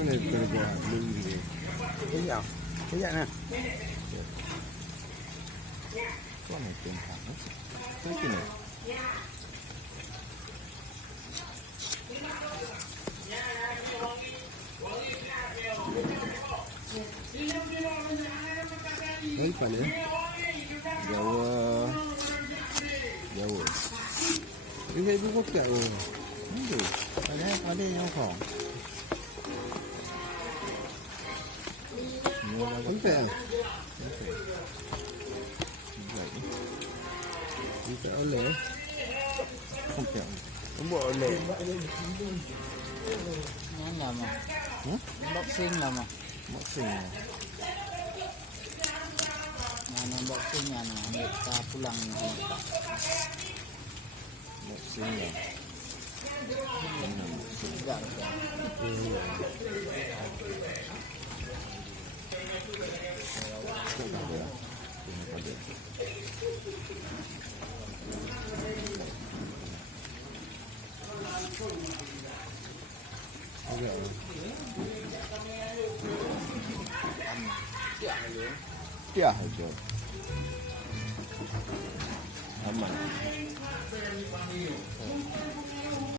Mana kena buat beli ni? Kejap. Kejap nah. Kau nak tentang apa? Macam ni. Baik pada Jawa. Ini ibu buka oh. Itu. Ada yang kau. Sampai ah. Baik. Kita oleh. Sampai. Buat oleh. Yang lama. Unboxing lama. Maksudnya. Mana unboxingnya nah, kita pulang ni. Maksudnya. Segar. Ya aja. Aman.